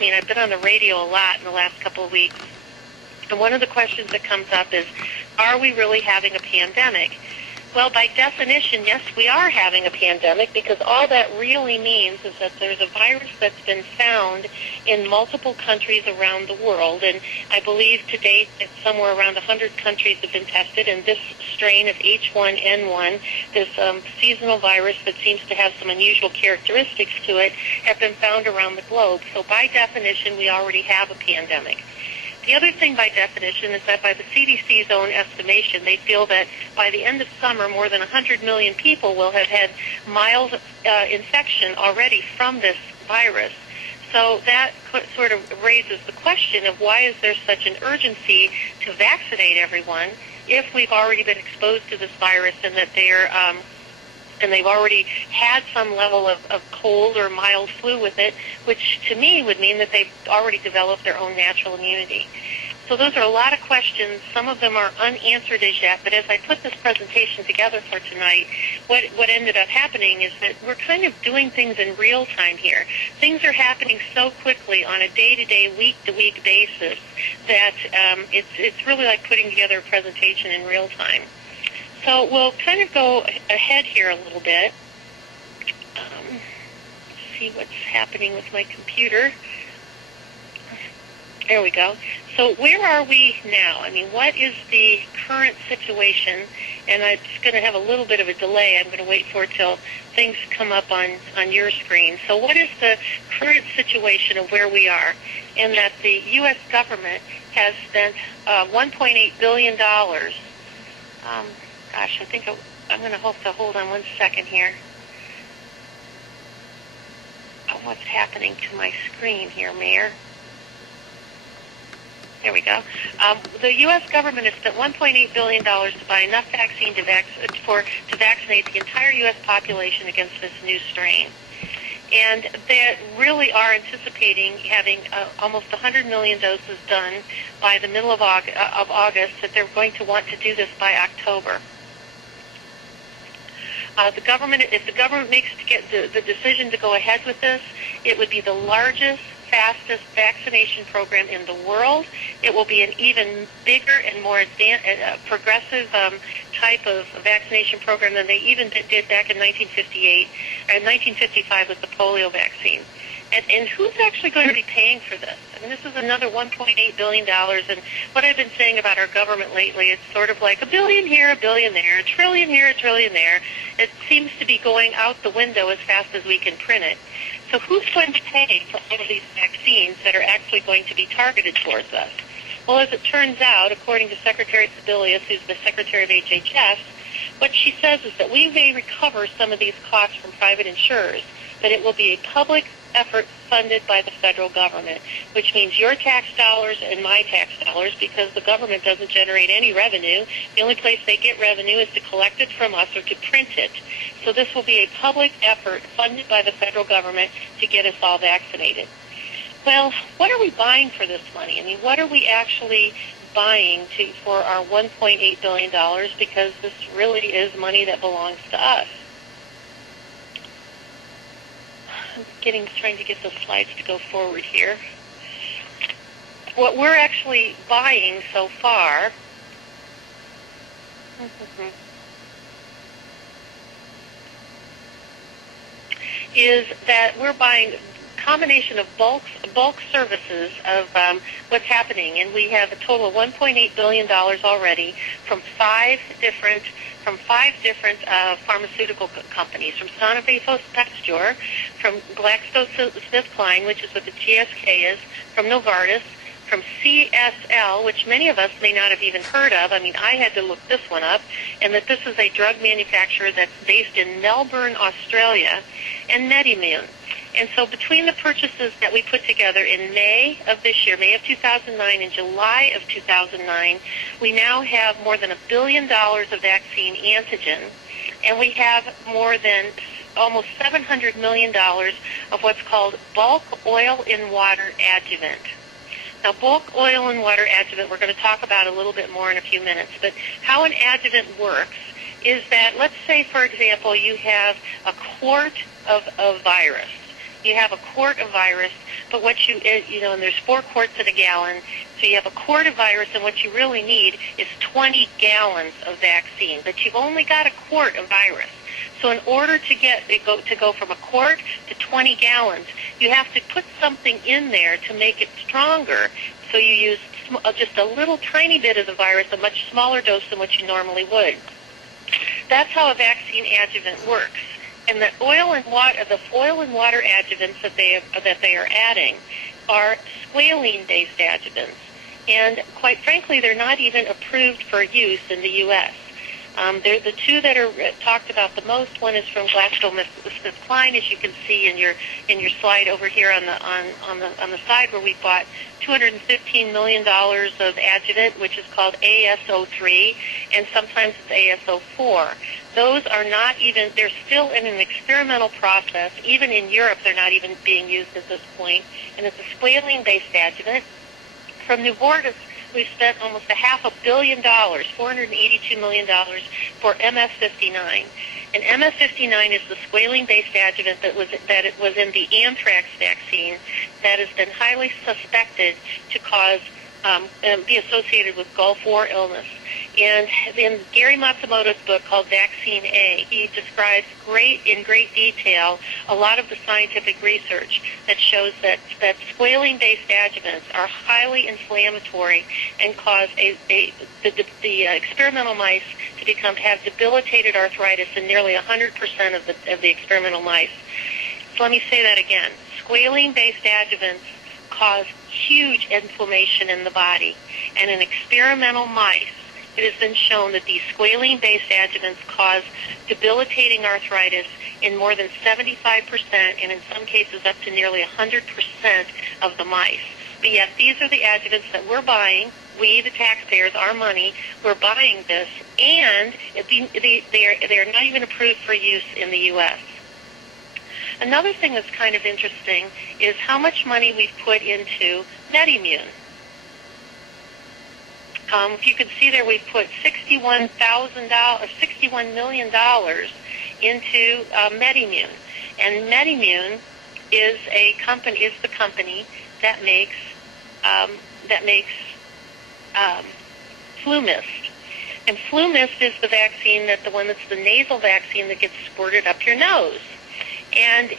me, and I've been on the radio a lot in the last couple of weeks, and one of the questions that comes up is, are we really having a pandemic? Well, by definition, yes, we are having a pandemic, because all that really means is that there's a virus that's been found in multiple countries around the world, and I believe to date that somewhere around 100 countries have been tested, and this strain of H1N1, this seasonal virus that seems to have some unusual characteristics to it, have been found around the globe. So by definition, we already have a pandemic. The other thing by definition is that by the CDC's own estimation, they feel that by the end of summer, more than 100 million people will have had mild infection already from this virus. So that sort of raises the question of why is there such an urgency to vaccinate everyone if we've already been exposed to this virus and that they've already had some level of cold or mild flu with it, which to me would mean that they've already developed their own natural immunity. So those are a lot of questions. Some of them are unanswered as yet, but as I put this presentation together for tonight, what ended up happening is that we're kind of doing things in real time here. Things are happening so quickly on a day-to-day, week-to-week basis that it's really like putting together a presentation in real time. So we'll kind of go ahead here a little bit, see what's happening with my computer. There we go. So where are we now? I mean, what is the current situation? And I'm just going to have a little bit of a delay. I'm going to wait for it till things come up on your screen. So what is the current situation of where we are? And that the U.S. government has spent $1.8 billion. Gosh, I think I'm going to have to hold on one second here. What's happening to my screen here, Mayor? There we go. The U.S. government has spent $1.8 billion to buy enough vaccine to vaccinate the entire U.S. population against this new strain. And they really are anticipating having almost 100 million doses done by the middle of August, that they're going to want to do this by October. If the government makes the decision to go ahead with this, it would be the largest, fastest vaccination program in the world. It will be an even bigger and more progressive type of vaccination program than they even did back in 1958 and 1955 with the polio vaccine. And who's actually going to be paying for this? I mean, this is another $1.8 billion, and what I've been saying about our government lately, it's sort of like a billion here, a billion there, a trillion here, a trillion there. It seems to be going out the window as fast as we can print it. So who's going to pay for all of these vaccines that are actually going to be targeted towards us? Well, as it turns out, according to Secretary Sebelius, who's the Secretary of HHS, what she says is that we may recover some of these costs from private insurers, but it will be a public effort funded by the federal government, which means your tax dollars and my tax dollars, because the government doesn't generate any revenue. The only place they get revenue is to collect it from us or to print it. So this will be a public effort funded by the federal government to get us all vaccinated. Well, what are we buying for this money? I mean, what are we actually buying for our $1.8 billion, because this really is money that belongs to us? I'm trying to get the slides to go forward here. What we're actually buying so far is that we're buying a combination of bulk services of what's happening, and we have a total of $1.8 billion already from five different pharmaceutical companies, from Sanofi Pasteur, from GlaxoSmithKline, which is what the GSK is, from Novartis, from CSL, which many of us may not have even heard of. I mean, I had to look this one up, and that this is a drug manufacturer that's based in Melbourne, Australia, and MedImmune. And so between the purchases that we put together in May of this year, May of 2009 and July of 2009, we now have more than $1 billion of vaccine antigen, and we have more than almost $700 million of what's called bulk oil in water adjuvant. Now, bulk oil and water adjuvant, we're going to talk about a little bit more in a few minutes, but how an adjuvant works is that, let's say, for example, you have a quart of virus, you have a quart of virus, but what and there's 4 quarts in a gallon, so you have a quart of virus, and what you really need is 20 gallons of vaccine, but you've only got a quart of virus. So in order to go from a quart to 20 gallons, you have to put something in there to make it stronger. So you use just a little tiny bit of the virus, a much smaller dose than what you normally would. That's how a vaccine adjuvant works. And the oil and water adjuvants that they are adding are squalene-based adjuvants. And quite frankly, they're not even approved for use in the U.S. They're the 2 that are talked about the most. One is from GlaxoSmithKline, as you can see in your slide over here on the side, where we bought $215 million of adjuvant, which is called AS03, and sometimes it's AS04. Those are not even, they're still in an experimental process. Even in Europe, they're not even being used at this point. And it's a squalene-based adjuvant. From Novartis, we've spent almost $500 million, $482 million, for MS-59. And MS-59 is the squalene-based adjuvant that was in the anthrax vaccine that has been highly suspected to cause be associated with Gulf War illness. And in Gary Matsumoto's book called Vaccine A, he describes in great detail a lot of the scientific research that shows that squalene-based adjuvants are highly inflammatory and cause the experimental mice to have debilitated arthritis in nearly 100% of the experimental mice. So let me say that again. Squalene-based adjuvants cause huge inflammation in the body, and in experimental mice, it has been shown that these squalene-based adjuvants cause debilitating arthritis in more than 75%, and in some cases up to nearly 100% of the mice. But yet these are the adjuvants that we're buying. We, the taxpayers, our money, we're buying this, and they are not even approved for use in the U.S. Another thing that's kind of interesting is how much money we've put into MedImmune. If you can see there, we've put $61 million into MedImmune, and MedImmune is the company that makes Flu Mist. And Flu Mist is the vaccine that's the nasal vaccine that gets squirted up your nose. And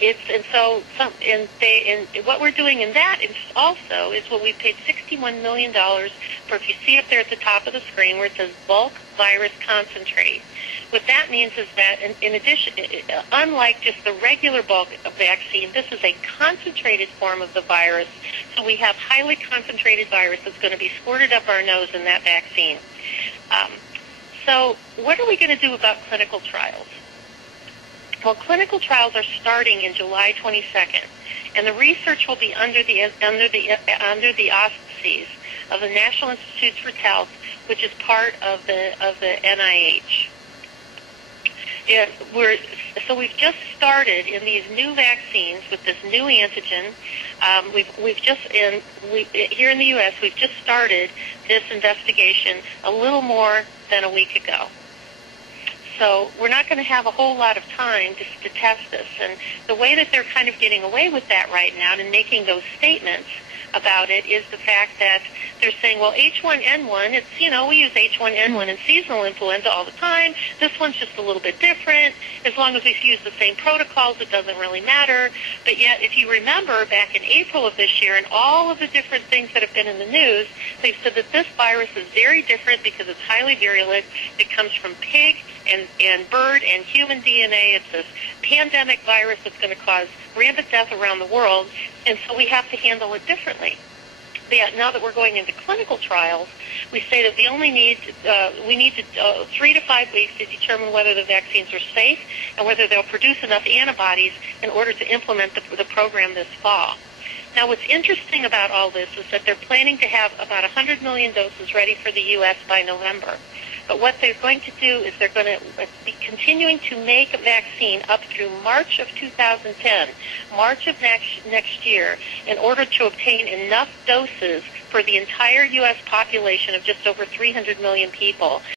what we're doing in that is also is what we paid $61 million for. If you see up there at the top of the screen where it says bulk virus concentrate, what that means is that in addition, unlike just the regular bulk vaccine, this is a concentrated form of the virus. So we have highly concentrated virus that's going to be squirted up our nose in that vaccine. So what are we going to do about clinical trials? Well, clinical trials are starting in July 22nd, and the research will be under the auspices of the National Institutes for Health, which is part of the NIH. So we've just started in these new vaccines with this new antigen. Here in the U.S. we've just started this investigation a little more than a week ago. So we're not going to have a whole lot of time to test this. And the way that they're kind of getting away with that right now and making those statements about it is the fact that they're saying, well, H1N1, it's, we use H1N1 in seasonal influenza all the time. This one's just a little bit different. As long as we use the same protocols, it doesn't really matter. But yet, if you remember, back in April of this year and all of the different things that have been in the news, they've said that this virus is very different because it's highly virulent. It comes from pig and bird and human DNA. It's this pandemic virus that's going to cause rampant death around the world, and so we have to handle it differently. Now that we're going into clinical trials, we say that we need 3 to 5 weeks to determine whether the vaccines are safe and whether they'll produce enough antibodies in order to implement the program this fall. Now, what's interesting about all this is that they're planning to have about 100 million doses ready for the U.S. by November. But what they're going to do is they're going to be continuing to make a vaccine up through March of 2010, March of next year, in order to obtain enough doses for the entire U.S. population of just over 300 million people.